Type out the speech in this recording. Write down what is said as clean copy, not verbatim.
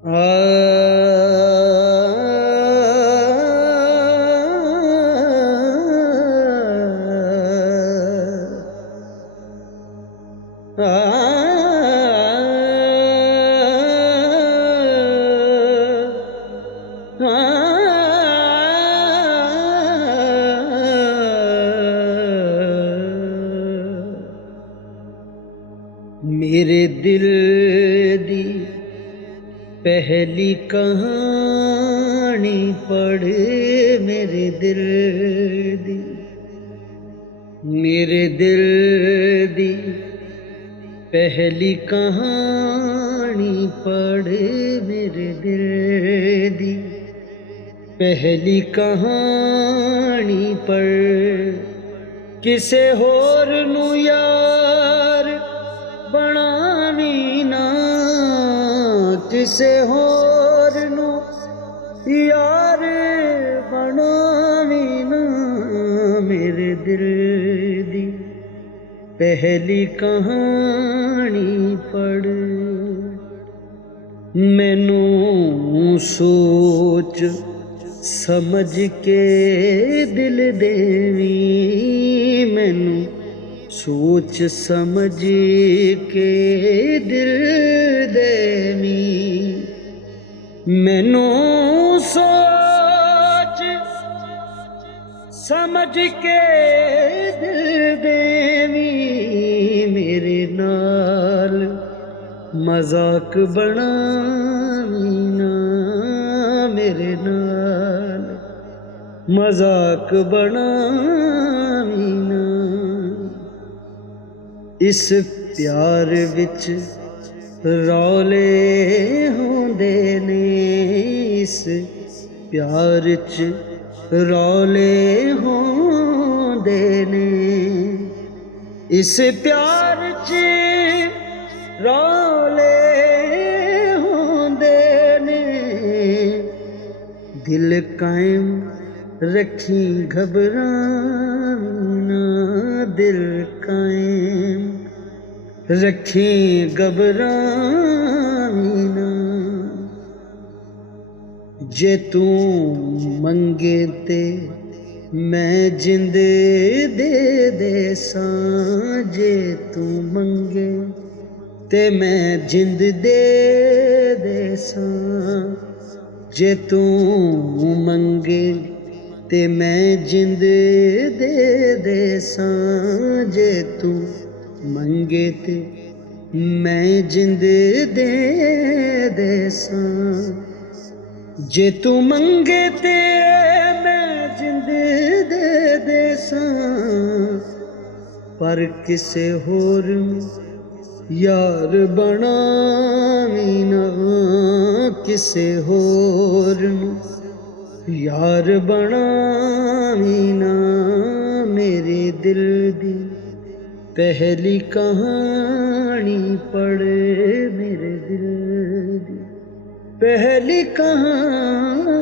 आ मेरे दिल दी पहली कहानी पढ़, मेरे दिल दी, मेरे दिल दी पहली कहानी पढ़, मेरे दिल दी पहली कहानी पढ़। किसे होर नू यार बनावी ना, किसे होर नू यार बनावी ना, मेरे दिल दी पहली कहानी पढ़। मैनू सोच समझ के दिल देवी, मैनू सोच समझ के दिल देवी, मैनू सोच समझ के दिल देवी, मेरे नाल मजाक बनावी ना, मेरे नाल मजाक बनावी ना। इस प्यार विच रौले होंदे ने, इस प्यार च रौले होंदे ने, इस प्यार च रौले होंदे ने। दिल कायम रखी घबरावी ना, दिल कायम रखी घबरावी ना। जे तू मंगे ते मैं जिंद दे देसां, जे तू मंगे ते मैं जिंद दे देसां, जे तू मंगे ते मैं जिंद दे देसां, जे तू मंगे ते मैं जिंद दे देसां, जे तू मंगे ते मैं जिंद दे देसां। पर किसे होर यार बनावी ना, किसे होर यार बनावी ना, मेरे दिल दी पहली कहानी पढ़, मेरे दिल दी पहली कहानी